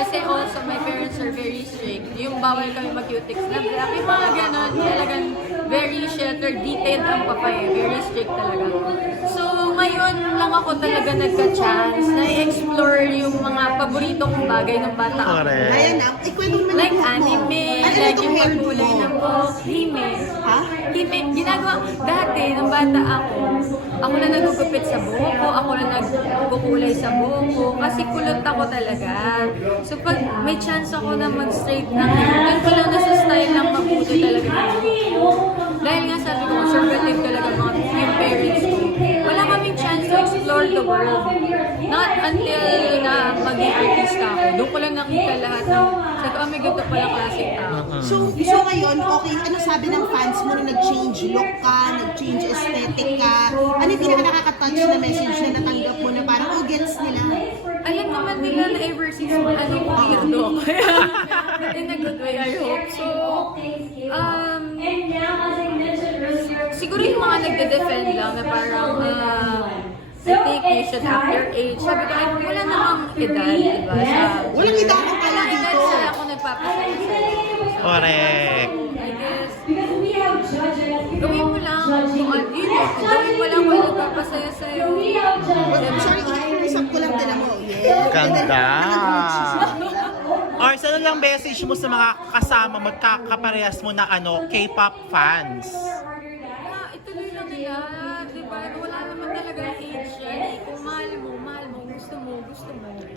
Kasi also, my parents are very strict. Yung bawal kami mag-cutics na black. Yung mga ganon, talagang very sheltered, detailed ang papay. Very strict talaga. So, ngayon lang ako talaga nagka-chance na i-explore yung mga paborito kong bagay ng bata ako. Correct. Ayan na, ikwento mo Like anime, ano like yung hair pagkulay mo? ng buhok, hime. Ha? Hime, ginagawa, dati, bata ako, ako na nagugupit sa buhok ko, ako na nagkukulay sa buhok ko, kasi kulot ako talaga. So pag may chance ako na mag-straight ng hair, doon ko lang nasa style lang mabuti talaga ng. Dahil nga sabi ko, conservative talaga mga yung parents ko. Wala kaming chance to explore the world. Not until na maging artista ako. Doon ko lang nakita lahat ng, sabi ko, oh my God, ito pala klaseng tao. So, so ngayon, okay, ano sabi ng fans mo na nag-change look ka, nag-change aesthetic ka? Ano yung pinaka nakaka-touch na message na natanggap mo na parang, oh, gets nila? Alam naman nila na ever since ano ko weirdo. Kaya, in a good way, I hope. So, um, siguro yung mga nagde-defend lang na parang, uh, I think you should have your age. Sabi ko, ay, wala namang edad, di ba? Sa, Walang edad sa'yo. Correct. Gawin mo lang kung ano, yun gawin mo lang kung nagpapasaya sa'yo. Sorry, i-isap ko lang din mo. Yeah. Ganda. Or ano lang message mo sa mga kasama mo, kakaparehas mo na ano, K-pop fans?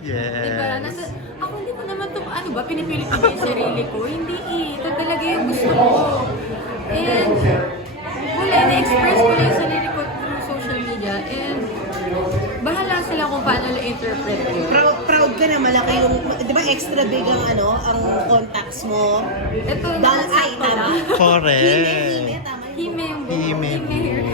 Yes. Di ba? Nasa, ako hindi ko naman to, ano ba, pinipilit ko ba yung sarili ko? Hindi eh. Ito talaga yung gusto ko. And, wala, na-express ko lang yung sarili ko through social media. And, bahala sila kung paano nila interpret yun. Proud, proud ka na malaki yung, di ba extra big ang ano, ang contacts mo. Ito, Dal ay, tama. Correct. Hime, tama. Hime yung buhok. Hime. Hime hair.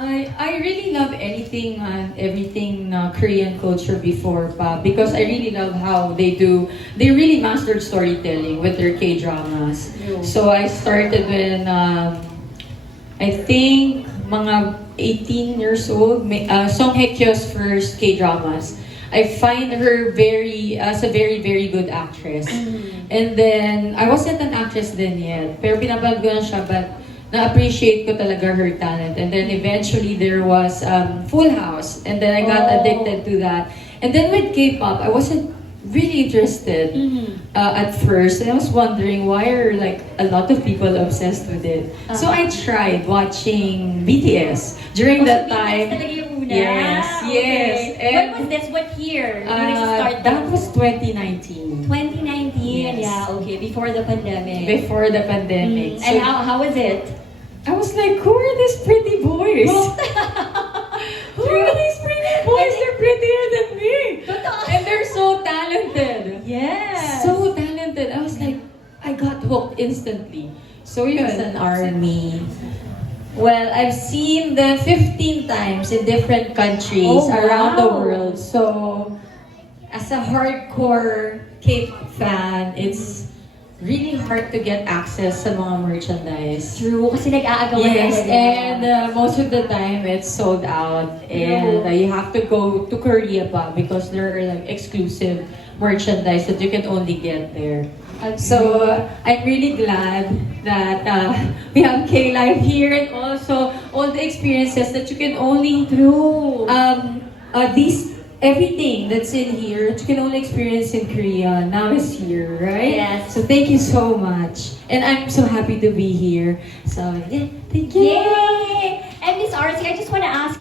I I really love anything uh, everything uh, Korean culture before pa because I really love how they do they really mastered storytelling with their K dramas. So I started when um, I think mga 18 years old, may, uh, Song Hye Kyo's first K dramas. I find her very as a very very good actress. And then I wasn't an actress then yet, pero na siya but na-appreciate ko talaga her talent. And then eventually there was um, Full House and then I got Oh. addicted to that. And then with K-pop, I wasn't really interested uh, at first. And I was wondering why are like a lot of people obsessed with it. So I tried watching BTS during that time. Talaga yung. Yes, yes. Okay. And, When was this? What year? Did you uh, start that was 2019. 2019. Yes. Yeah, okay. Before the pandemic. Before the pandemic. Mm. And how, how was it? I was like, who are these pretty boys? who are these pretty boys? They're prettier than me. And they're so talented. Yes. So talented. I was like, I got hooked instantly. So yun. As an army. Well, I've seen them 15 times in different countries Oh, around the world. So, as a hardcore K-pop fan, it's really hard to get access sa mga merchandise. true kasi nag-aagawan Yes, and uh, most of the time it's sold out, and uh, you have to go to Korea pa because there are like exclusive merchandise that you can only get there. So uh, I'm really glad that uh, we have K Live here, and also all the experiences that you can only true. um uh, these everything that's in here that you can only experience in Korea now is here, right? Yes. So thank you so much, and I'm so happy to be here. So yeah, thank you. Yay! And Miss Artsy, I just want to ask